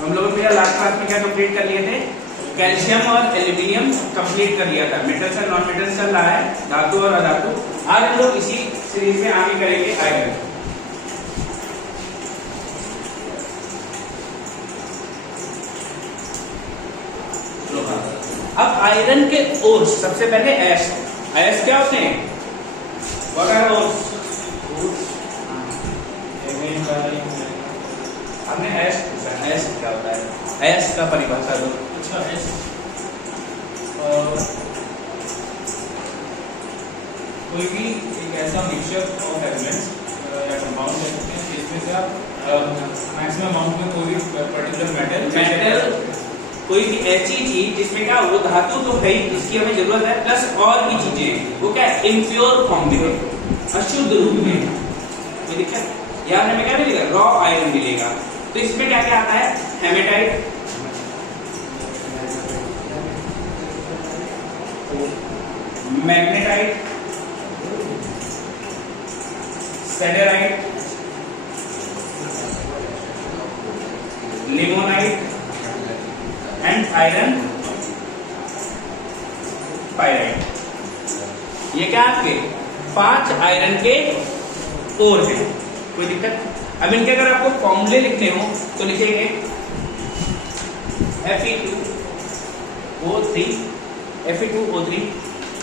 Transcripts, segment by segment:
हम लोगों ने लास्ट क्लास में क्या कंप्लीट कर लिए थे, कैल्शियम और एल्यूमिनियम कंप्लीट कर लिया था। मेटल्स और नॉन मेटल्स चल रहा है, धातु और अधातु। आज हम लोग इसी सीरीज में आगे करेंगे आयरन। अब आयरन के ओर्स, सबसे पहले एश। एश क्या होते हैं? What are ores? हमने एश पूछा, एश क्या होता है? एश का परिभाषा दो। अच्छा, एश कोई भी एक ऐसा मिक्सचर ऑफ एलिमेंट्स या कंपाउंड ले सकते हैं जिसमें से आप मैक्सिमम अमाउंट में कोई भी पर्टिकुलर मेटल कोई भी ऐसी चीज जिसमें क्या वो धातु तो है ही, इसकी हमें जरूरत है, प्लस और भी चीजें, वो क्या इम्प्योर फॉर्म में, अशुद्ध रूप में। कोई दिक्कत? यार हमें क्या मिलेगा? रॉ आयरन मिलेगा। तो इसमें क्या क्या आता है? Hematite, magnetite, siderite, limonite and iron pyrite. ये क्या आपके 5 आयरन के ओर हैं। कोई दिक्कत? अब इनके अगर आपको फॉर्मूले लिखने हो तो लिखेंगे Fe2O3, Fe2O3,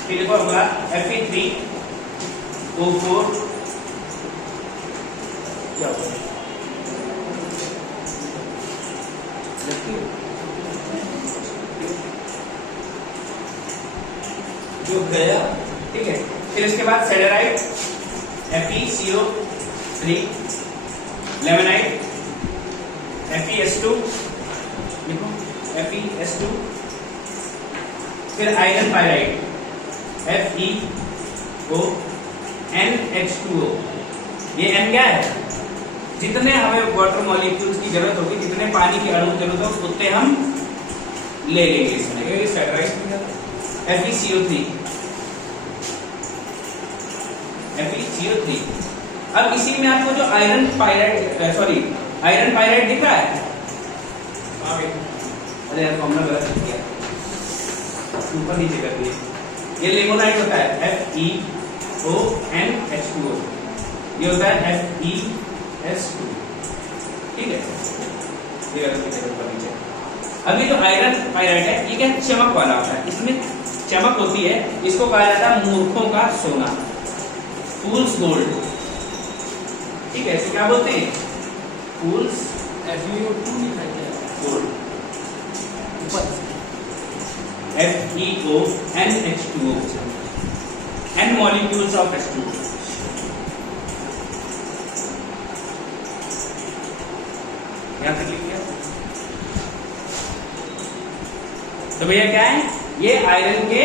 फिर लिखो होगा Fe3O4, क्या होगा? जो गया, ठीक है। फिर इसके बाद सेडेराइट FeCO3, लेमनाइट FeS2, लिखो FeS2, फिर आयरन पायराइट FeONH2O। ये N क्या है? जितने हमें वाटर मॉलिक्यूल्स की जरूरत होगी, जितने पानी के अणु की जरूरत हो, उतने हम ले लेंगे इसमें। ये सेडेराइट FeCO3, FeCO3। अब इसी में आपको जो आयरन पायराइट दिखा है, अरे यार फॉर्मूला गलत लिख दिया, ऊपर नीचे कर दिए। ये लिमोनाइट होता है FeONH2O, ये होता है FeS2, ठीक है। ये गलत लिखा ऊपर नीचे। अभी जो आयरन पायराइट है, ये क्या चमक वाला होता है, इसमें चमक होती है, इसको कहा जाता है मूर्खों का सोना, फूल्स गोल्ड, ठीक है। इसे क्या बोलते हैं? फूल्स gold, FeONH2O, N molecules of H2O। यहां तक लिख दिया। तो भैया क्या है? ये आयरन के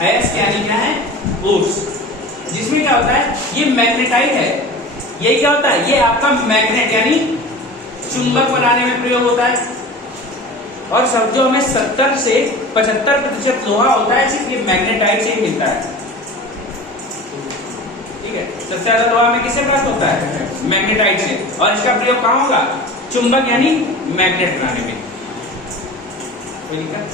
अयस्क यानी क्या है? ओर्स, जिसमें क्या होता है? ये मैग्नेटाइट है। ये क्या होता है? ये आपका मैग्नेट यानी चुंबक बनाने में प्रयोग होता है। और सब जो हमें 70 से 75% लोहा होता है, सिर्फ ये मैग्नेटाइट से ही मिलता है, ठीक है। सबसे ज्यादा लोहा हमें किससे प्राप्त होता है? मैग्नेटाइट से। और इसका प्रयोग कहां होगा? चुंबक यानी मैग्नेट बनाने में। कोई दिक्कत?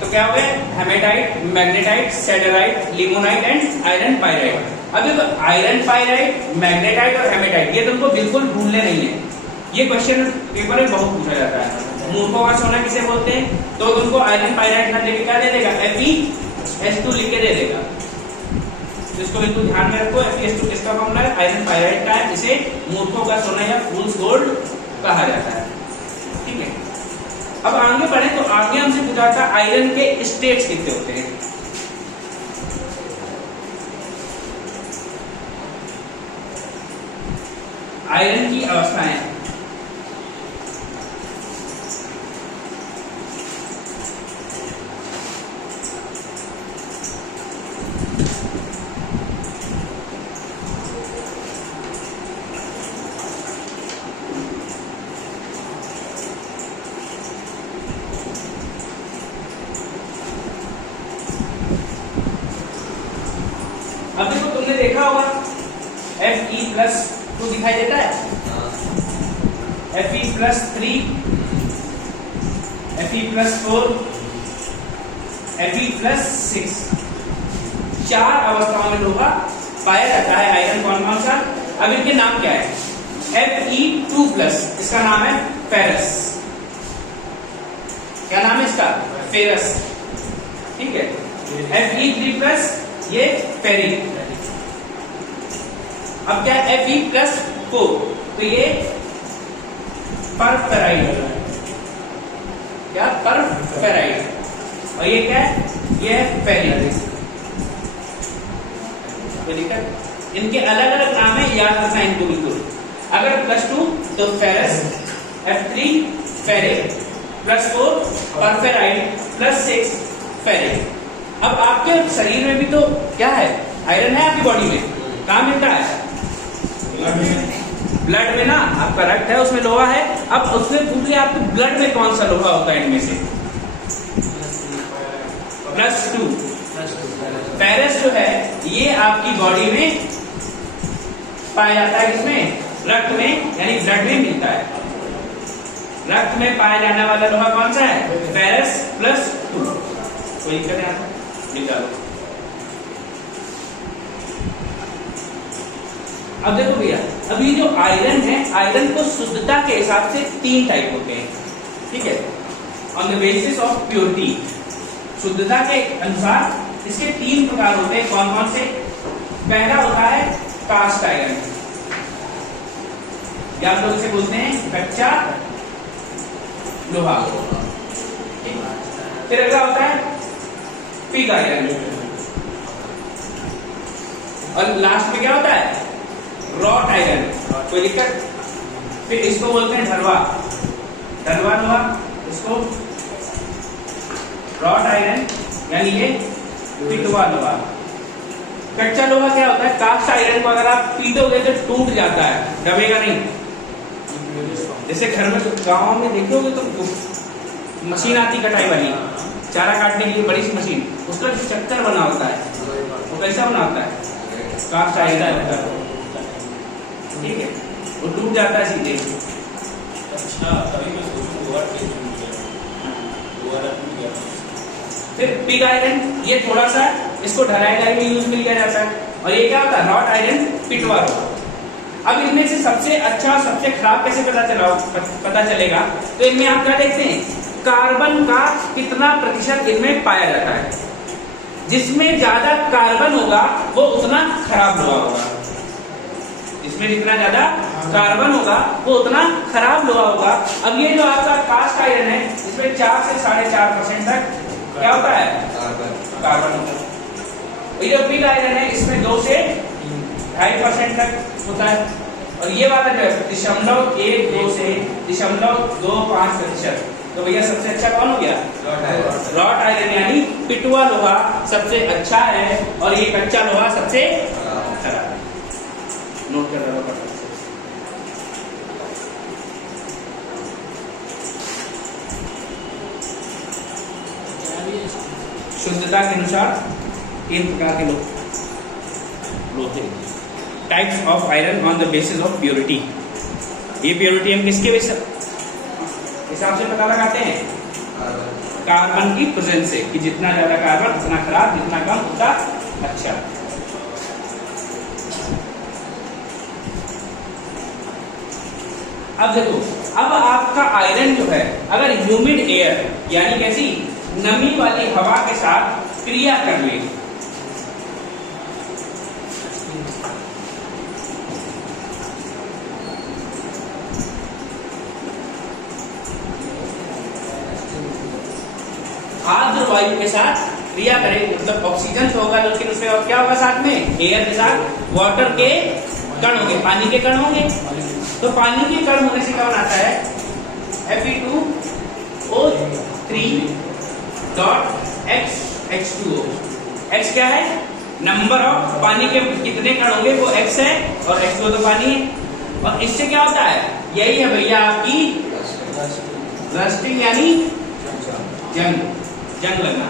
तो क्या हो गए? Hematite, magnetite, siderite, limonite and iron pyrite. अब देखो आयरन पायराइट, मैग्नेटाइट और हेमेटाइट, ये तुमको बिल्कुल भूलने नहीं है। ये क्वेश्चन पेपर में बहुत पूछा जाता है। मूर्खों का सोना किसे बोलते हैं? तो तुमको आयरन पायराइट का लेके क्या दे देगा? FeS2 लिख के दे देगा। तो इसको बिल्कुल ध्यान में रखो। FeS2 किसका फॉर्मूला है? आयरन पायराइट का है। इसे मूर्खों का सोना या फूल्स गोल्ड कहा जाता है, ठीक है। अब आगे बढ़े तो आगे हमसे पूछा था आयरन के स्टेट्स कितने होते हैं। आयरन की अवस्थाएं, अब देखो तुमने देखा होगा Fe+2 दिखाई देता है। Fe+3, Fe+4, Fe+6 चार अवस्थाओं में लोहा पाया जाता है। आयरन कौन कौन सा? अब इनके नाम क्या है? Fe2+, इसका नाम है फेरस। क्या नाम है इसका? फेरस। ठीक है। Fe3+, ये फेरिक। अब क्या है? Fe+4, तो ये परफेराइड। क्या? परफेराइड। और ये क्या है? ये है फेरिक। इनके अलग अलग नाम है, याद रखना इनको बिल्कुल। अगर +2 तो फेरस, F3 फेरिक, +4 परफेराइड, +6 फेरिक। अब आपके शरीर में भी तो क्या है? आयरन है आपकी बॉडी में। कहाँ मिलता है? ब्लड में ना, आपका रक्त है उसमें लोहा है। अब उसमें पूछ लिया आपके ब्लड में कौन सा लोहा होता है इनमें से? +2 फेरस जो है ये आपकी बॉडी में पाया जाता है। किसमें? रक्त में, यानी ब्लड में मिलता है। रक्त में पाया जाने वाला लोहा कौन सा है? फेरस +2। कोई दिक्कत है? निकालो। अब देखो भैया, अभी जो आयरन है, आयरन को शुद्धता के हिसाब से 3 टाइप होते हैं। ठीक है, on the basis of purity, शुद्धता के अनुसार इसके 3 प्रकार होते हैं। कौन कौन से? पहला होता है कास्ट आयरन, या आप लोग इसे बोलते हैं कच्चा लोहा। फिर अगला होता है पिग आयरन, और लास्ट में क्या होता है? Wrought iron. कोई दिक्कत? फिर इसको बोलते हैं ढलवा, ढलवा लोहा, इसको रॉट आयरन, यानी ये पिटवा लोहा। कच्चा लोहा क्या होता है? कास्ट आयरन को अगर आप पीटोगे तो टूट जाता है, दबेगा नहीं। जैसे घर में गाँव में देखोगे तो मशीन आती कटाई वाली, चारा काटने के लिए बड़ी सी मशीन, उसका चक्कर बना होता है। वो कैसा बना होता है? कास्ट आयरन होता है। ठीक है, वो टूट जाता है सीधे। अच्छा, तभी मैं सोचूं दोबारा चेंज हो गया, दोबारा टूट गया। फिर पिग आयरन, ये थोड़ा सा इसको ढलाई में यूज में लिया जाता है। और ये क्या होता है? रॉट आयरन, पिटवा लोहा। अब इनमें से सबसे अच्छा और सबसे खराब कैसे पता चलेगा? तो इनमें आप क्या देखते हैं? कार्बन का कितना प्रतिशत इनमें पाया जाता है। जिसमें ज्यादा कार्बन होगा वो उतना खराब लोहा होगा। इसमें जितना ज्यादा कार्बन होगा वो उतना खराब लोहा होगा। अब ये जो आपका कास्ट आयरन है, इसमें 4 से 4.5% तक क्या होता है? कार्बन होता है। ये जो पिग आयरन है, इसमें 2 से 2.5% तक होता है। और ये वाला जो है 0.12 से 0.25%। तो भैया सबसे अच्छा कौन हो गया? रॉट आयरन, यानी पिटवा लोहा सबसे अच्छा है, और ये कच्चा लोहा सबसे खराब है। नोट कर रहा हूं। शुद्धता के अनुसार 3 प्रकार के लोहे। Types of iron on the basis of purity. ये प्योरिटी हम किसके हिसाब से पता लगाते हैं? कार्बन की प्रेजेंस से, कि जितना ज्यादा कार्बन उतना खराब, जितना कम उतना अच्छा। अब देखो, अब आपका आयरन जो है अगर ह्यूमिड एयर, यानी कैसी? नमी वाली हवा के साथ क्रिया कर ले, आर्द्र वायु के साथ क्रिया करे, मतलब ऑक्सीजन तो होगा, लेकिन उसमें और क्या होगा साथ में? एयर के साथ वाटर के कण होंगे, पानी के कण होंगे। तो पानी के कण होने से क्या बनाता है? Fe2O3.H2O। H क्या है? नंबर ऑफ पानी के कितने कण होंगे वो X है, और H2O तो पानी है। और इससे क्या होता है? यही है भैया आपकी रस्टिंग, यानी जंग लगना।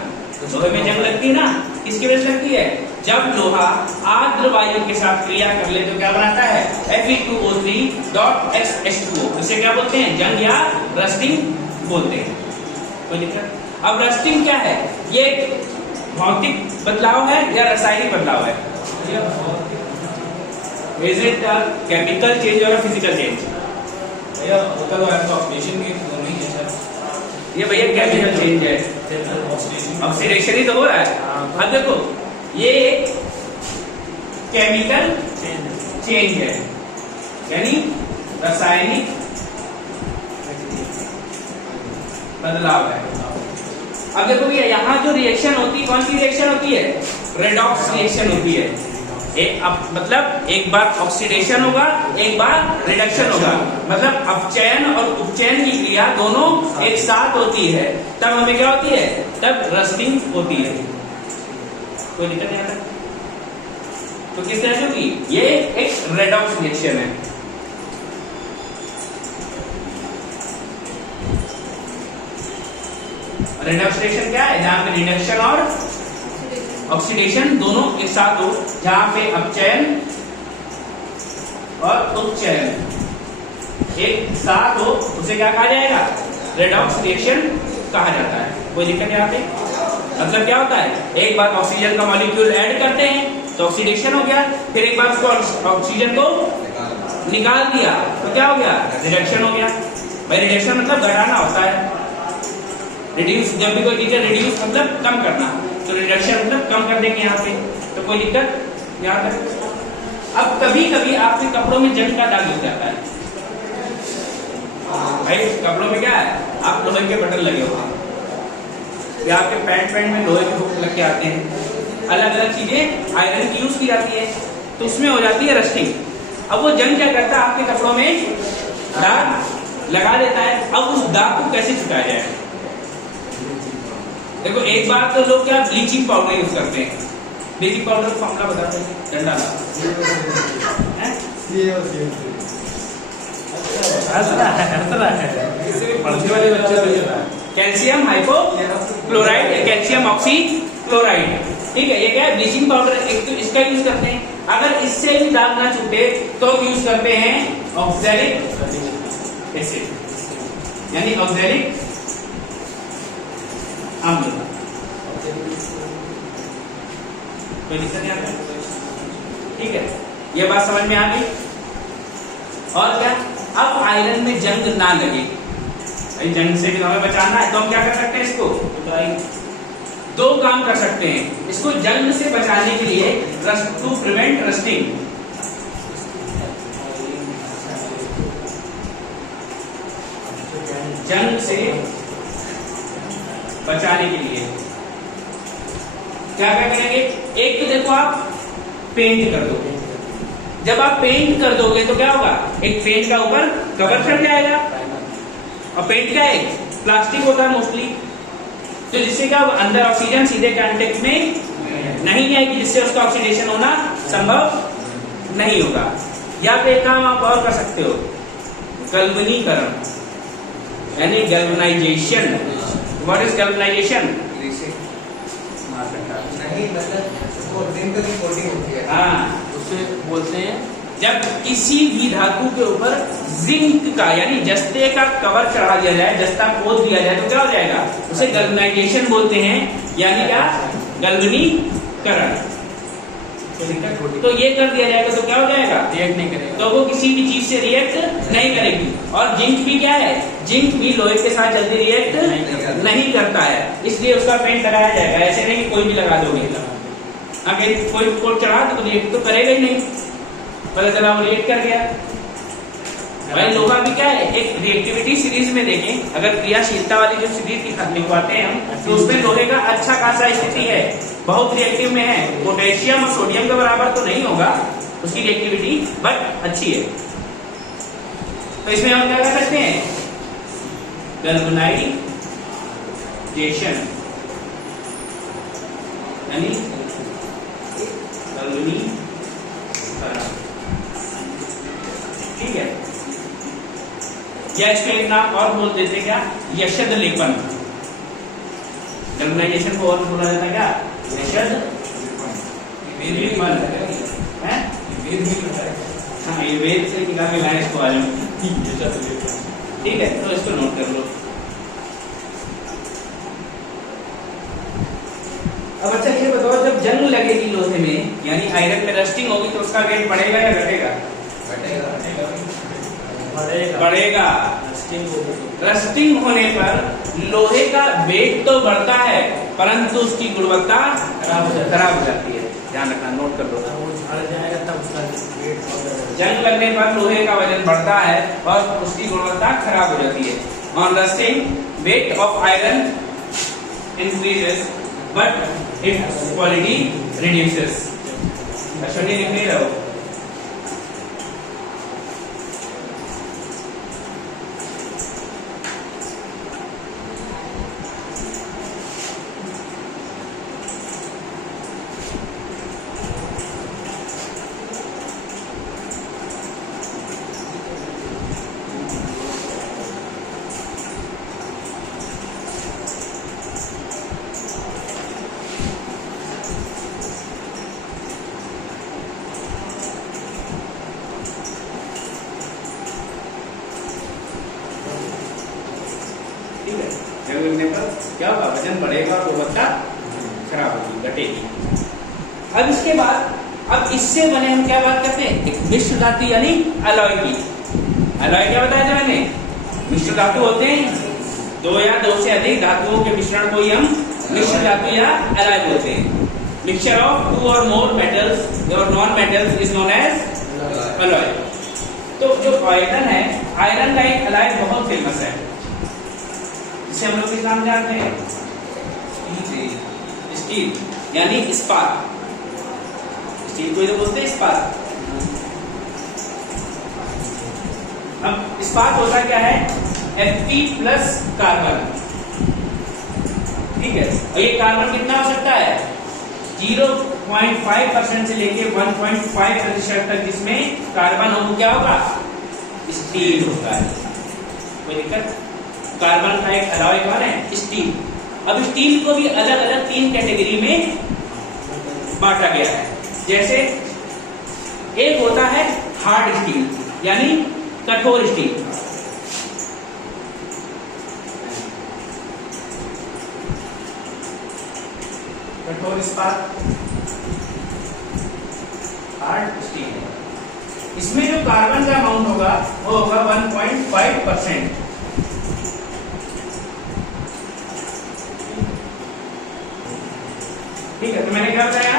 लोहे में जंग लगती है ना, किसकी वजह से लगती है? जब लोहा आर्द्र वायु के साथ क्रिया कर ले तो क्या बनाता है? Fe2O3.H2O। इसे क्या बोलते हैं? जंग या रस्टिंग बोलते हैं। कोई दिक्कत? अब रस्टिंग क्या है? ये भौतिक बदलाव है या रासायनिक बदलाव है? Is it a chemical change और फिजिकल चेंज? भैया होता तो है, ऑक्सीडेशन के दोनों ही है सर। ये भैया केमिकल चेंज है, ऑक्सीडेशन ऑक्सीडेशन ही तो हो रहा है। अब देखो ये केमिकल चेंज है यानी रासायनिक बदलाव है। अब देखो भैया यहाँ जो रिएक्शन होती है, कौन सी रिएक्शन होती है? रेडॉक्स रिएक्शन होती है। मतलब एक बार ऑक्सीडेशन होगा, एक बार रिडक्शन होगा, मतलब अपचयन और उपचयन की क्रिया दोनों एक साथ होती है, तब हमें क्या होती है? तब रस्टिंग होती है। कोई दिक्कत नहीं आता? तो किस तरह से होगी? ये एक रेडॉक्स रिएक्शन है। रेडॉक्स रिएक्शन क्या है? जहां पे रिडक्शन और ऑक्सीडेशन दोनों एक साथ हो, जहां पे अपचयन और उपचयन एक साथ हो, उसे क्या कहा जाएगा? रेडॉक्स रिएक्शन कहा जाता है। कोई दिक्कत नहीं आती? मतलब क्या होता है? एक बार ऑक्सीजन का मॉलिक्यूल ऐड करते हैं तो ऑक्सीडेशन हो गया, फिर एक बार उसको ऑक्सीजन को निकाल दिया तो क्या हो गया? रिडक्शन हो गया। भाई रिडक्शन मतलब घटाना होता है। रिड्यूस, जब भी कोई चीज रिड्यूस मतलब कम करना, तो रिडक्शन मतलब कम कर देंगे यहाँ पे। तो कोई दिक्कत यहाँ तक? अब कभी कभी आपके कपड़ों में जंग का दाग लग जाता है। भाई कपड़ों में क्या है? आप लोहे के बटन लगे होते हैं या आपके पैंट में लोहे के हुक लग के आते हैं। अलग अलग चीजें आयरन की यूज की जाती है, तो उसमें हो जाती है रस्टिंग। अब वो जंग क्या करता है? आपके कपड़ों में दाग लगा देता है। अब उस दाग को कैसे छुटाया जाए? देखो एक बार तो लोग क्या ब्लीचिंग पाउडर यूज करते हैं। ब्लीचिंग पाउडर का फॉर्मूला बताते हैं, डंडा कैल्शियम हाइपोक्लोराइड या कैल्शियम ऑक्सीक्लोराइड। ठीक है, ये क्या है? Bleaching powder. एक तो इसका यूज करते हैं। अगर इससे भी दाग ना छूटे तो यूज करते हैं ऑक्सैलिक एसिड यानी ऑक्सैलिक अम्ल। कोई दिक्कत नहीं आता? ठीक है, ये बात समझ में आ गई। और क्या? अब आयरन में जंग ना लगे, भाई जंग से भी हमें बचाना है, तो हम क्या कर सकते हैं? इसको दो काम कर सकते हैं इसको जंग से बचाने के लिए। टू प्रिवेंट रस्टिंग, जंग से बचाने के लिए क्या क्या करेंगे? एक तो देखो आप पेंट कर दोगे। जब आप पेंट कर दोगे तो क्या होगा? एक पेंट का ऊपर कवर चढ़ जाएगा, और पेंट क्या है? प्लास्टिक होता है मोस्टली, तो जिससे क्या होगा? अंदर ऑक्सीजन सीधे कांटेक्ट में नहीं आएगी, जिससे उसका ऑक्सीडेशन होना संभव नहीं होगा। या फिर काम आप और कर सकते हो, गल्वनीकरण यानी गैल्वेनाइजेशन। What is galvanisation? नहीं मतलब वो जिंक की कोटिंग होती है। हाँ, उससे बोलते हैं जब किसी भी धातु के ऊपर जिंक का यानी जस्ते का कवर चढ़ा दिया जाए, जस्ता पोत दिया जाए, तो क्या हो जाएगा? उसे गैल्वेनाइजेशन बोलते हैं, यानी क्या? गल्वनीकरण। तो ये कर दिया जाएगा तो क्या हो जाएगा? रिएक्ट नहीं करेगा, तो वो किसी भी चीज से रिएक्ट नहीं करेगी। और जिंक भी क्या है? जिंक भी लोहे के साथ जल्दी रिएक्ट नहीं करता है, इसलिए उसका पेंट लगाया जाएगा। ऐसे नहीं कि कोई भी लगा दोगे, अगर कोई को चढ़ा तो रिएक्ट तो करेगा ही नहीं, पता चला वो रिएक्ट कर गया। भाई लोहा भी क्या है? एक रिएक्टिविटी सीरीज में देखें, अगर क्रियाशीलता वाली जो सीरीज लिखवाते हैं हम, तो उसमें लोहे का अच्छा खासा स्थिति है, बहुत रिएक्टिव में है। पोटेशियम और सोडियम के बराबर तो नहीं होगा उसकी रिएक्टिविटी, बट अच्छी है। तो इसमें हम क्या कर सकते हैं? गैल्वेनाइजेशन यानी गल्वनीकरण। ठीक है, या इसको एक नाम और बोल देते क्या? यशद लेपन। गैल्वेनाइजेशन को और बोला जाता है क्या? यशद वेद में फल है है। वेद में लिखा है हाँ, ये वेद से निकाल के लाए इसको आज हम। जैसा तो वेद में। ठीक है, तो इसको नोट कर लो। अब अच्छा ये बताओ, जब जंग लगेगी लोहे में यानी आयरन में रस्टिंग होगी तो उसका वेट बढ़ेगा या घटेगा? बढ़ेगा। रस्टिंग होने पर लोहे का वेट तो बढ़ता है परंतु उसकी गुणवत्ता खराब हो जाती है। ध्यान रखना, नोट कर लो। जंग लगने पर लोहे का वजन बढ़ता है और उसकी गुणवत्ता खराब हो जाती है। On rusting weight of iron increases but it's quality reduces. Ashwini लिख नहीं रहो। ठीक है, जंग लगने पर क्या होगा? वजन बढ़ेगा और गुणवत्ता खराब होगी, घटेगी। अब इसके बाद अब इससे बने हम क्या बात करते हैं? एक मिश्र धातु यानी अलॉय की। अलॉय क्या बताया था मैंने? मिश्र धातु होते हैं दो या दो से अधिक धातुओं के मिश्रण को ही हम मिश्र धातु या अलॉय बोलते हैं। मिक्सचर ऑफ टू और मोर मेटल्स और non metals is known as alloy. तो जो आयरन है, आयरन का एक अलॉय बहुत फेमस है जिसे हम लोग किस नाम जानते हैं? स्टील यानी इस्पात। स्टील को जो बोलते हैं इस्पात। अब इस्पात होता क्या है? Fe plus carbon. ठीक है, और ये कार्बन कितना हो सकता है? 0.5% से लेके 1.5% तक जिसमें कार्बन हो, क्या होगा? स्टील होता है। कोई दिक्कत? कार्बन का एक अलॉय कौन है? स्टील। अब स्टील को भी अलग अलग 3 कैटेगरी में बांटा गया है। जैसे एक होता है हार्ड स्टील यानी कठोर स्टील। कठोर इस्पात हार्ड स्टील। इसमें जो कार्बन का अमाउंट होगा वो होगा 1.5%। ठीक है, तो मैंने क्या बताया?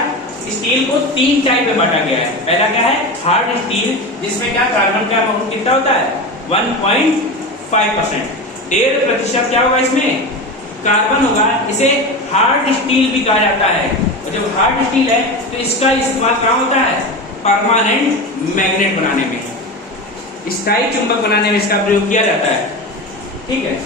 स्टील को 3 टाइप में बांटा गया है। पहला क्या है? हार्ड स्टील, जिसमें क्या कार्बन का अमाउंट कितना होता है? 1.5%। 1.5% क्या होगा? इसमें कार्बन होगा। इसे हार्ड स्टील भी कहा जाता है। और जब हार्ड स्टील है तो इसका इस्तेमाल क्या होता है? परमानेंट मैग्नेट बनाने में, स्थायी चुंबक बनाने में इसका प्रयोग किया जाता है। ठीक है,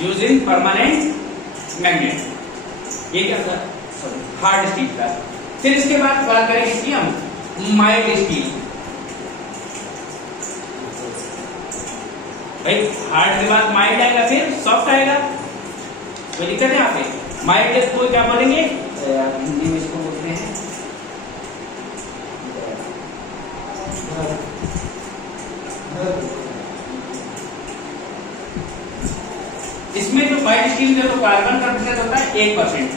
यूज इन परमानेंट मैग्नेट। ये क्या था? हार्ड स्टील का। फिर इसके बाद बात करेंगे इसकी हम माइल्ड स्टील। भाई हार्ड के बाद माइल्ड आएगा, फिर सॉफ्ट आएगा। कोई दिक्कत है यहाँ पे? माइल्ड को क्या बोलेंगे? हिंदी में इसको बोलते हैं इसमें जो माइल्ड स्टील में तो कार्बन का प्रतिशत होता है 1%।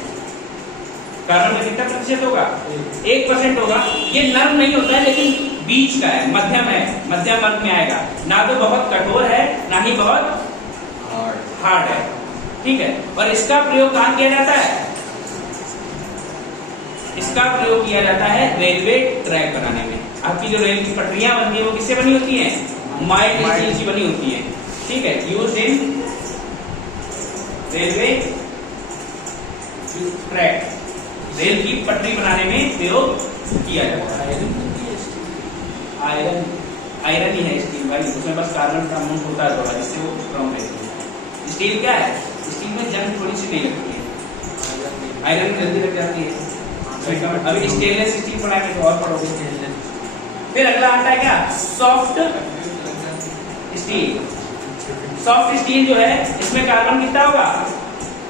कार्बन का कितना प्रतिशत होगा? 1% होगा। ये नर्म नहीं होता है लेकिन बीच का है, मध्यम है, मध्यम वर्ग में आएगा। ना तो बहुत कठोर है ना ही बहुत हार्ड है। ठीक है, और इसका प्रयोग कहाँ किया जाता है? इसका प्रयोग किया जाता है रेलवे ट्रैक बनाने में। आपकी जो रेल की पटरियां बनती है वो किससे बनी होती हैं? माइल्ड स्टील से बनी होती है। ठीक है, used in railway track, rail की पटरी बनाने में प्रयोग किया जाता है। आयरन ही है स्टील भाई, उसमें बस कार्बन का अमाउंट होता है थोड़ा, जिससे वो स्ट्रॉन्ग रहती है। स्टील क्या है? स्टील में जंग थोड़ी सी नहीं लगती है, आयरन जल्दी लग जाती है। अभी स्टेनलेस स्टील पढ़ाएंगे तो और पढ़ोगे। फिर अगला आता है क्या? Soft steel. सॉफ्ट स्टील जो है इसमें कार्बन कितना होगा?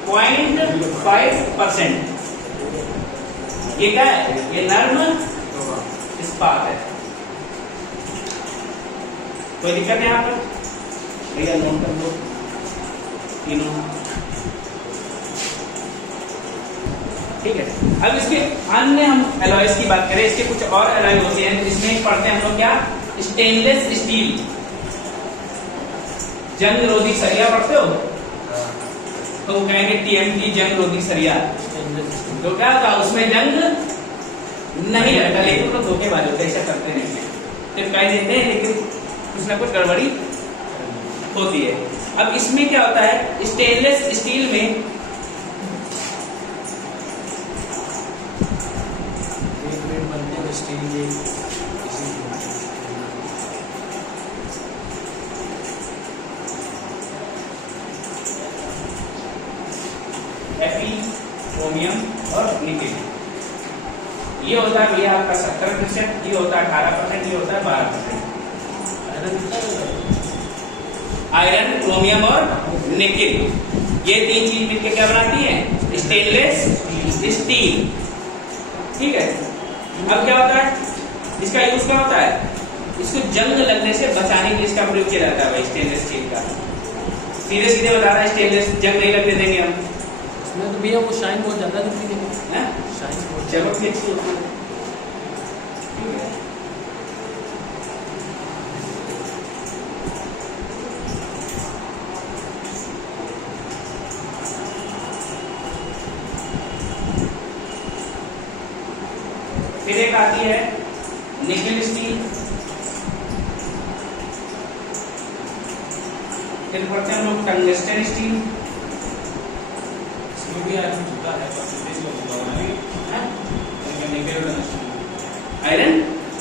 0.5%। ये क्या है? ये नर्म इस्पात है। कोई दिक्कत नहीं यहाँ पर? भैया नोट कर लो तीनों, ठीक है। अब इसके अन्य हम एलॉयज की बात करें, इसके कुछ और एलॉय होते हैं, इसमें पढ़ते हैं हम लोग क्या? Stainless steel. जंग रोधी सरिया पढ़ते हो तो वो कहेंगे टीएमटी जंग रोधी सरिया, तो क्या होता? उसमें जंग नहीं लगता, लेकिन वो धोखेबाज होते, ऐसा करते नहीं है, चिपकाई देते हैं लेकिन कुछ ना कुछ गड़बड़ी होती है। अब इसमें क्या होता है? स्टेनलेस स्टील में Fe, क्रोमियम और निकेल। ये होता है भैया आपका 70%, ये होता है 18%, ये होता है 12%। आयरन, क्रोमियम और निकेल, ये तीन चीज मिलकर क्या बनाती है? स्टेनलेस स्टील, ठीक है। अब क्या होता है? इसका यूज क्या होता है? इसको जंग लगने से बचाने के लिए इसका प्रयोग किया जाता है भाई, स्टेनलेस स्टील का। सीधे सीधे बता रहा है, स्टेनलेस जंग नहीं लगने देंगे हम। इसमें तो भैया वो शाइन बहुत ज्यादा दिखती है, शाइन बहुत चमक भी अच्छी होती है, ठीक है। फिर एक आती है निकेल स्टील, फिर पढ़ते हैं हम लोग टंगस्टन स्टील। इसमें भी आयरन होता है, परसेंटेज का होता है लेकिन निकेल का नहीं, आयरन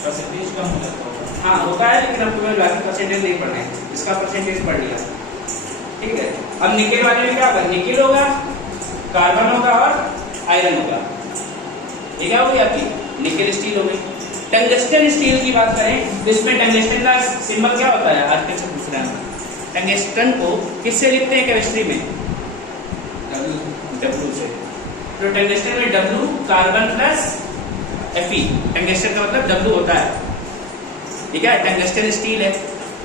परसेंटेज कम हो जाता होगा। हाँ होता है, लेकिन अब तुम्हें बाकी परसेंटेज नहीं पढ़ना है, इसका परसेंटेज पढ़ लिया, ठीक है। अब निकेल वाले में क्या होगा? निकेल होगा, कार्बन होगा और आयरन होगा। ये क्या होगी आपकी? निकेल स्टील हो गई। टंगस्टन स्टील की बात करें तो इसमें टंगस्टन का सिंबल क्या होता है? आज के पूछ रहे हैं, टंगस्टन को किससे लिखते हैं केमिस्ट्री में? W से। तो टंगस्टन में W carbon plus Fe, tungsten का मतलब W होता है, ठीक है। टंगस्टन स्टील है।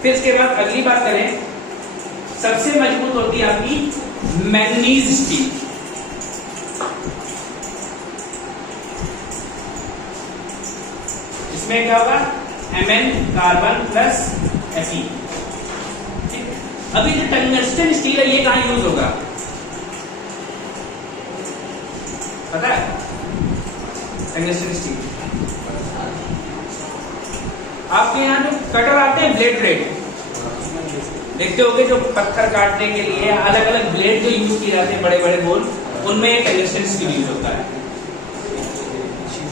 फिर इसके बाद अगली बात करें, सबसे मजबूत होती है आपकी मैग्नीज स्टील। इसमें क्या होगा? Mn कार्बन प्लस Fe, ठीक है। अभी जो टंगस्टन स्टील है ये कहाँ यूज होगा पता है? टंगस्टन स्टील आपके यहाँ जो कटर आते हैं, ब्लेड देखते होगे, जो पत्थर काटने के लिए अलग अलग ब्लेड जो यूज किए जाते हैं बड़े बड़े गोल, उनमें टंगस्टन स्टील यूज होता है,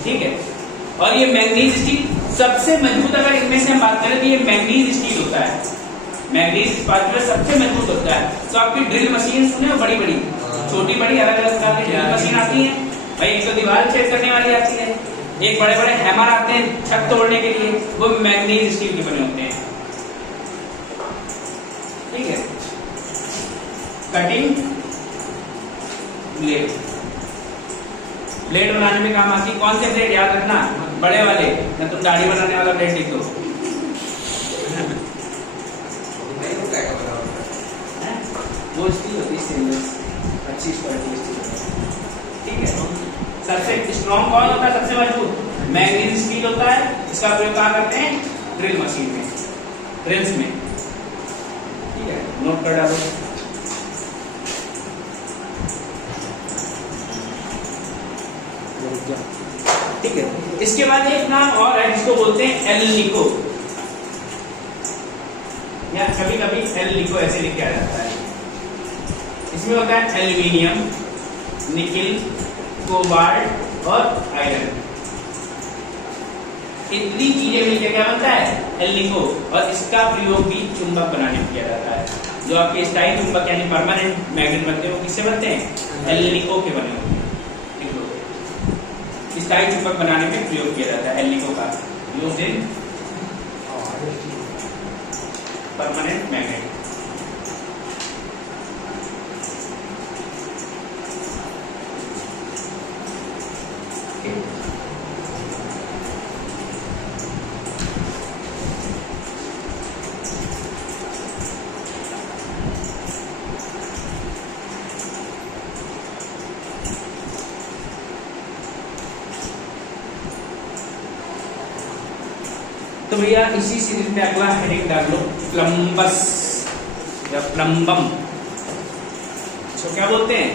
ठीक है। और ये मैग्नीज स्टील सबसे मजबूत, अगर इनमें से हम बात करें तो ये मैग्नीज स्टील होता है। मैग्नीज इस्पात में सबसे मजबूत होता है। तो आपकी ड्रिल मशीन सुने हो, बड़ी बड़ी छोटी बड़ी अलग अलग प्रकार की ड्रिल मशीन आती है भाई, एक तो दीवार छेद करने वाली आती है, एक बड़े बड़े हैमर आते हैं छत तोड़ने के लिए, वो मैग्नीज स्टील के बने होते हैं, ठीक है। कटिंग ब्लेड, ब्लेड बनाने में काम आती है। कौन से ब्लेड? याद रखना, बड़े वाले, ना तुम दाढ़ी बनाने वाला ब्लेड लिख दो। वो स्टील होती है स्टेनलेस, अच्छी क्वालिटी स्टील, ठीक है। सबसे स्ट्रॉन्ग कौन होता है? सबसे मजबूत मैग्नीज स्टील होता है। इसका प्रयोग कहाँ करते हैं? ड्रिल मशीन में, ड्रिल्स में, ठीक है। नोट कर डालो। ठीक है। इसके बाद एक नाम और है जिसको बोलते हैं एल निको, या कभी कभी एल निको ऐसे लिखा जाता है। इसमें होता है एल्यूमिनियम, निकेल, कोबाल्ट और आयरन, इतनी चीजें मिलकर क्या बनता है? एल निको। और इसका प्रयोग भी चुंबक बनाने में किया जाता है। जो आपके स्थायी चुंबक यानी परमानेंट मैग्नेट बनते हैं वो किससे बनते हैं? एल्निको के बने होते हैं। लिख लो, स्थायी चुंबक बनाने में प्रयोग किया जाता है एल्निको का, यूज्ड इन परमानेंट मैग्नेट। तो भैया इसी सीरीज में अगला हेडिंग डाल लो, प्लम्बस या प्लम्बम। इसको क्या बोलते हैं?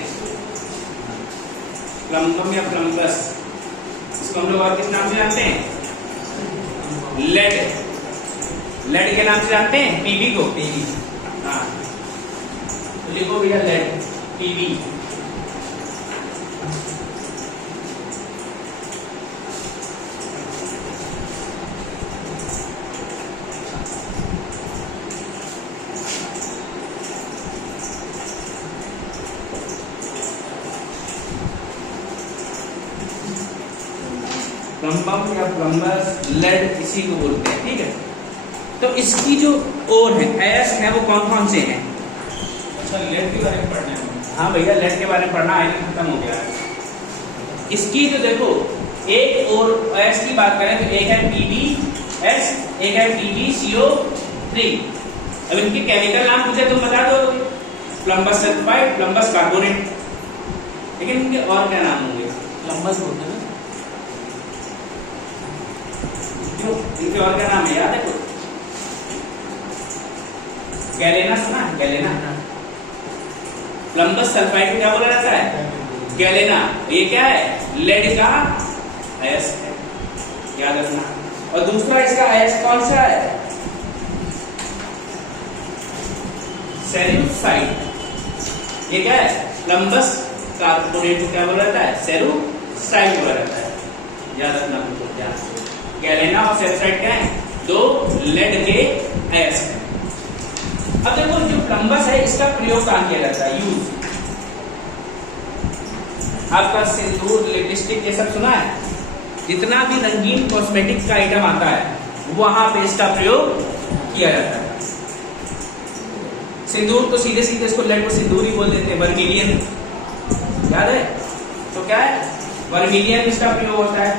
प्लम्बम या प्लम्बस। इसको हम लोग और किस नाम से जानते हैं? लेड। लेड के नाम से जानते हैं पीबी को। पीबी, हाँ, तो लिखो भैया लेड, पीबी। प्लम्बम या प्लम्बस, लेड इसी को बोलते हैं, ठीक है। तो इसकी जो ओर है, एस है, वो कौन कौन से हैं? अच्छा, लेड के बारे में पढ़ना है। हाँ भैया, लेड के बारे में पढ़ना आइए, खत्म हो गया है। इसकी जो देखो, एक और एस की बात करें तो एक है PbS, एक है PbCO3। अब इनके केमिकल नाम पूछे तुम बता दो, प्लम्बस सल्फाइड, प्लम्बस कार्बोनेट। लेकिन इनके और क्या नाम होंगे? प्लम्बस बोलते हैं ना। क्यों? इनके और क्या नाम है याद है कुछ? गैलेना सुना है? गैलेना। प्लम्बस सल्फाइड को क्या बोला जाता है? गैलेना। ये क्या है? लेड का आयस है, याद रखना। और दूसरा इसका आयस कौन सा है? सेल्यूसाइड। ये क्या है? प्लम्बस कार्बोनेट को क्या बोला जाता है? सेल्यूसाइड बोला जाता है, याद रखना बिल्कुल ध्यान से। गैलेना और सेल्यूसाइड क्या है? दो लेड के आयस हैं। अब देखो, जो प्लम्बस है इसका प्रयोग कहाँ किया जाता है? यूज आपका सिंदूर, लिपस्टिक, ये सब सुना है? जितना भी रंगीन कॉस्मेटिक्स का आइटम आता है वहां पे इसका प्रयोग किया जाता है। सिंदूर तो सीधे सीधे इसको लेड को सिंदूर ही बोल देते हैं, वर्मिलियन, याद है? तो क्या है? वर्मिलियन इसका प्रयोग होता है,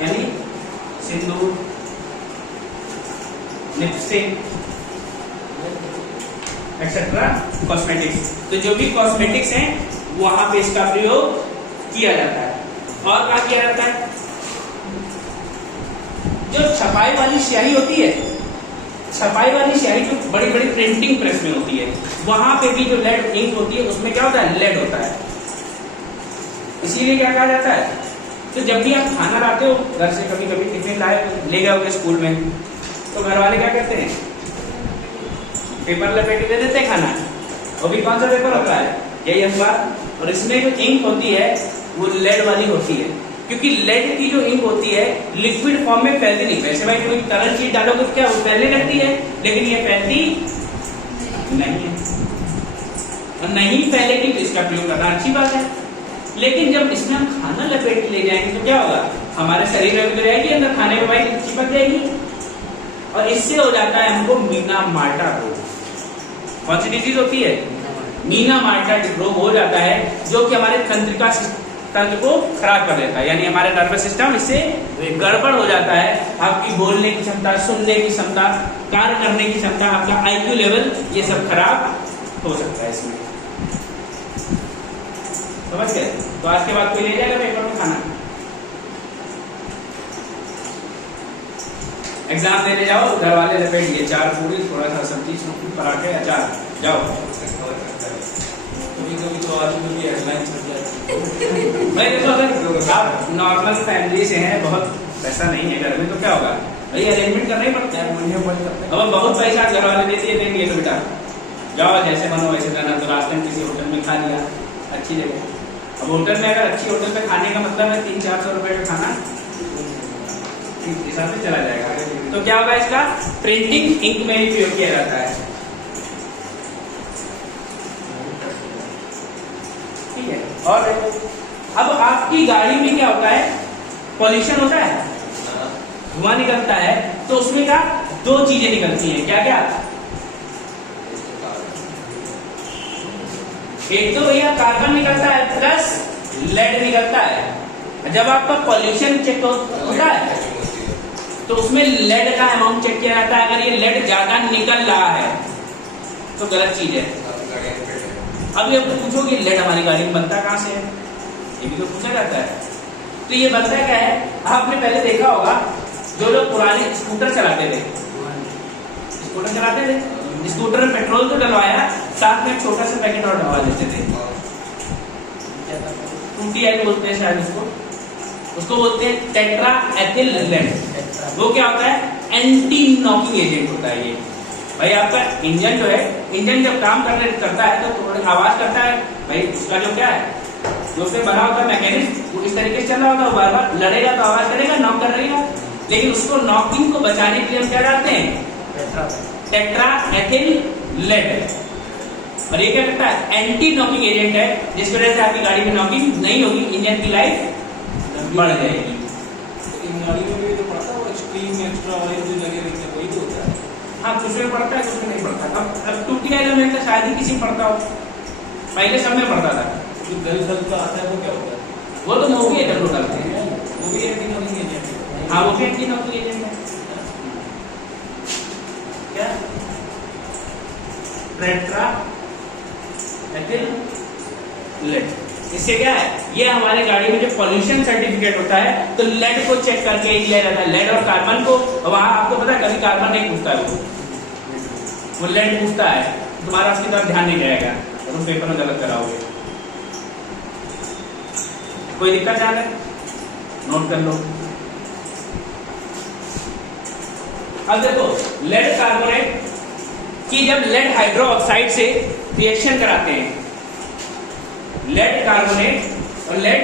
यानी सिंदूर, लिपस्टिक एक्सेट्रा कॉस्मेटिक्स। तो जो भी कॉस्मेटिक्स हैं वहां पे इसका प्रयोग किया जाता है। और क्या किया जाता है? जो छपाई वाली स्याही होती है, छपाई वाली स्याही जो बड़ी बड़ी प्रिंटिंग प्रेस में होती है, वहां पे भी जो लेड इंक होती है उसमें क्या होता है? लेड होता है। इसीलिए क्या कहा जाता है? तो जब भी आप खाना लाते हो घर से, कभी कभी टिफिन लाए ले गए होगे स्कूल में, तो घर वाले क्या करते हैं? पेपर लपेट के दे देते हैं खाना। वो भी कौन सा पेपर होता है? यही अखबार। और इसमें जो इंक होती है वो लेड वाली होती है, क्योंकि लेड की जो इंक होती है लिक्विड फॉर्म में फैलती नहीं। वैसे भाई कोई तरल चीज डालोगे तो क्या वो फैलने लगती है, लेकिन ये फैलती नहीं है। और नहीं फैलेगी तो इसका प्रयोग करना अच्छी बात है। लेकिन जब इसमें हम खाना लपेट के ले जाएंगे तो क्या होगा? हमारे शरीर में तो जाएगी अंदर, खाने में भाई चिपक जाएगी, और इससे हो जाता है हमको मीना मार्टा रोग। कौन सी डिजीज होती है? मीना मार्टा रोग हो जाता है, जो कि हमारे तंत्रिका तंत्र को खराब कर देता है, यानी हमारे नर्वस सिस्टम इससे गड़बड़ हो जाता है। आपकी बोलने की क्षमता, सुनने की क्षमता, कार्य करने की क्षमता, आपका IQ लेवल, ये सब खराब हो सकता है इसमें। समझ गए? तो आज के बाद कोई ले जाएगा पेपर में खाना? एग्जाम देने जाओ, घर वाले लपेट दिए 4 पूरी, थोड़ा सा सब्जी, पराठे, अचार, जाओ। कभी कभी तो आज भी हेडलाइन चल जाती है। भाई देखो, अगर आप नॉर्मल फैमिली से हैं, बहुत पैसा नहीं है घर में, तो क्या होगा भाई? अरेंजमेंट करना ही पड़ता है। अब बहुत पैसा घर वाले देते देंगे तो बेटा जाओ, जैसे बनो वैसे करना। तो रास्ते में किसी होटल में खा लिया अच्छी जगह। अब होटल में, अगर अच्छी होटल में खाने का मतलब है 300-400 रुपए का खाना, हिसाब से चला जाएगा। तो क्या होगा? इसका प्रिंटिंग इंक में ही प्रयोग किया जाता है। और देखो, अब आपकी गाड़ी में क्या होता है, पॉल्यूशन होता है, धुआं निकलता है, तो उसमें क्या दो चीजें निकलती हैं, क्या क्या, एक तो भैया कार्बन निकलता है प्लस लेड निकलता है। जब आपका पॉल्यूशन चेक होता है तो उसमें लेड का अमाउंट चेक किया जाता है। अगर ये लेड ज्यादा निकल रहा है तो गलत चीज है। अब ये पूछो कि लेड हमारी गाड़ी में बनता कहाँ से है, ये भी तो पूछा जाता है। तो ये बनता क्या है, आपने पहले देखा होगा जो लोग पुराने स्कूटर चलाते थे, स्कूटर में पेट्रोल तो डलवाया, साथ में छोटा सा पैकेट और डलवा देते थे, टूटी आई बोलते हैं शायद उसको बोलते हैं टेट्रा एथिल लेड। वो क्या होता है, एंटी नॉकिंग एजेंट होता है ये। भाई आपका इंजन जो है, इंजन जब काम करता है तो थोड़ी आवाज करता है, भाई उसका जो क्या है, जो उससे बना होता है मैकेनिज्म, वो इस तरीके से चल रहा होता है, बार बार लड़ेगा तो आवाज करेगा, नॉक कर रहेगा। लेकिन उसको नॉकिंग को बचाने के लिए हम क्या डालते हैं, टेट्रा एथिल लेड। और ये क्या करता है, एंटी नॉकिंग एजेंट है, जिस वजह से आपकी गाड़ी में नॉकिंग नहीं होगी, इंजन की लाइफ बढ़ जाएगी। इन गाड़ियों में जो पड़ता है वो एक्सट्रीम एक्स्ट्रा ऑयल जो लगे रहते हैं वही तो होता है। हाँ, कुछ में पड़ता है, कुछ में नहीं पड़ता। अब टूटी आई में तो शायद ही किसी में पड़ता हो, पहले सब में पड़ता था। जो दरअसल का आता है वो क्या होता है, वो तो मूवी है, डब्लू डालते हैं, वो भी एंटी नॉकिंग एजेंट है। हाँ वो भी एंटी नॉकिंग एजेंट है। क्या, टेट्रा एथिल लेड। इससे क्या है, ये हमारे गाड़ी में जो पॉल्यूशन सर्टिफिकेट होता है तो लेड को चेक करके लिया जाता है, लेड और कार्बन को। वहां आपको पता है कभी कार्बन नहीं पूछता है, वो लेड पूछता है, तुम्हारा उसकी तरफ ध्यान नहीं जाएगा, तुम पेपर में गलत कराओगे। कोई दिक्कत आ रहा है, नोट कर लो। अब देखो, लेड कार्बोनेट कि जब लेड हाइड्रो ऑक्साइड से रिएक्शन कराते हैं, लेड कार्बोनेट और लेड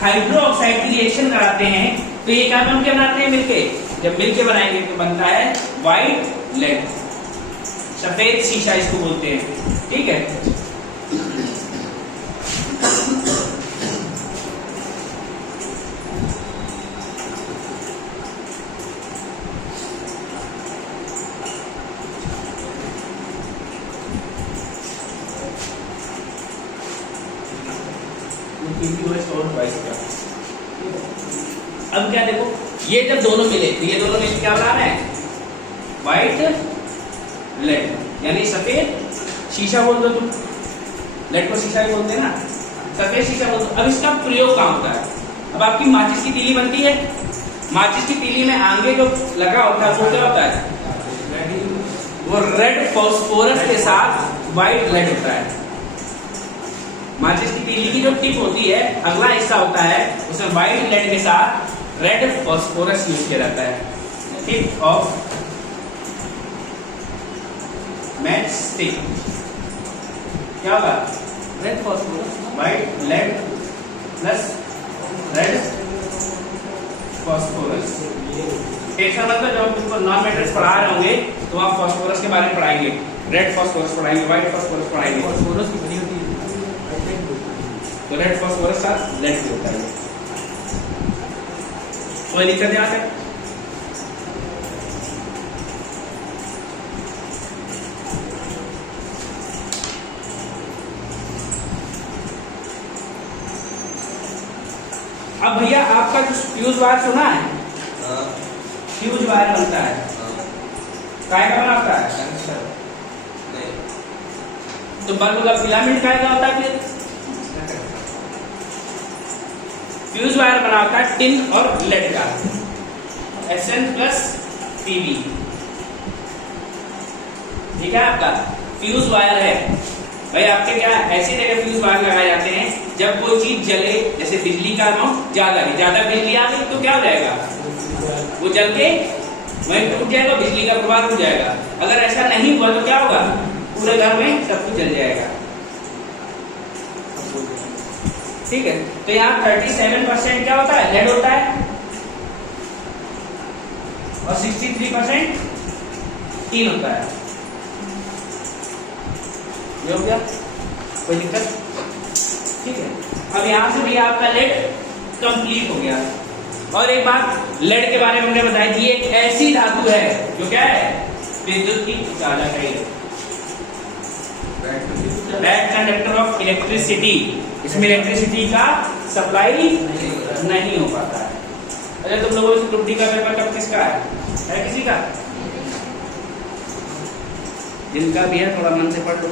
हाइड्रो ऑक्साइड की रिएक्शन कराते हैं, तो ये क्या बन के बनाते हैं, मिलके। जब मिलके बनाएंगे तो बनता है व्हाइट लेड, सफेद शीशा इसको बोलते हैं। ठीक है, अब क्या देखो, ये जब दोनों मिले तो ये दोनों मिलकर क्या बना रहे हैं, व्हाइट लेड, यानी सफेद शीशा बोल दो तुम, लेड को शीशा ही बोलते हैं ना, सफेद शीशा बोल दो। अब इसका प्रयोग कहाँ होता है, अब आपकी माचिस की तीली बनती है, माचिस की तीली में आगे जो लगा होता है वो क्या होता है, वो रेड फास्फोरस के साथ व्हाइट लेड होता है। माचिस की तीली की जो टिप होती है, अगला हिस्सा होता है, उसमें व्हाइट लेड के साथ रेड फास्फोरस यूज किया जाता है। टिप ऑफ मैच स्टिक क्या होगा, red phosphorus, white lead plus red phosphorus. ऐसा मतलब जब तुमको नॉन मेटल्स पढ़ा रहे होंगे तो आप फास्फोरस के बारे में पढ़ाएंगे, रेड फास्फोरस पढ़ाएंगे, व्हाइट फास्फोरस पढ़ाएंगे। फॉस्फोरस की बनी होती है, तो रेड फास्फोरस साथ लेड भी होता है। कोई दिक्कत यहाँ तक? अब भैया आपका जो फ्यूज वायर सुना है, फ्यूज वायर बनता है, काय का बना होता है, तो बल्ब का फिलामेंट काय का होता है, फिर फ्यूज वायर बना होता है टिन और लेड का, Sn प्लस Pb। ठीक है, आपका फ्यूज वायर है भाई। आपके क्या ऐसी जगह फ्यूज वायर लगाए जाते हैं जब कोई चीज जले, जैसे बिजली का अमाउंट ज्यादा है, ज्यादा बिजली आ गई तो क्या हो जाएगा, वो जल के वहीं टूट जाएगा, बिजली का प्रवाह हो जाएगा। अगर ऐसा नहीं हुआ तो क्या होगा, पूरे घर में सब कुछ जल जाएगा। ठीक है, तो यहाँ 37% क्या होता है, लेड होता है, और 63% टीन होता है। ये हो गया, कोई दिक्कत? ठीक है, अब यहाँ से भी आपका लेड कंप्लीट हो गया। और एक बात लेड के बारे में हमने बताई थी, एक ऐसी धातु है जो क्या है, विद्युत की चालक है, बैड कंडक्टर ऑफ इलेक्ट्रिसिटी। इसमें इलेक्ट्रिसिटी का सप्लाई नहीं हो पाता है। अरे तुम लोगों से ग्रुप डी का पेपर कब किसका है किसी का? जिनका भी है थोड़ा मन से पढ़ लो,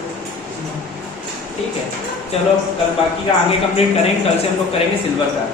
ठीक है। चलो कल बाकी का आगे कंप्लीट करेंगे, कल से हम लोग करेंगे सिल्वर का।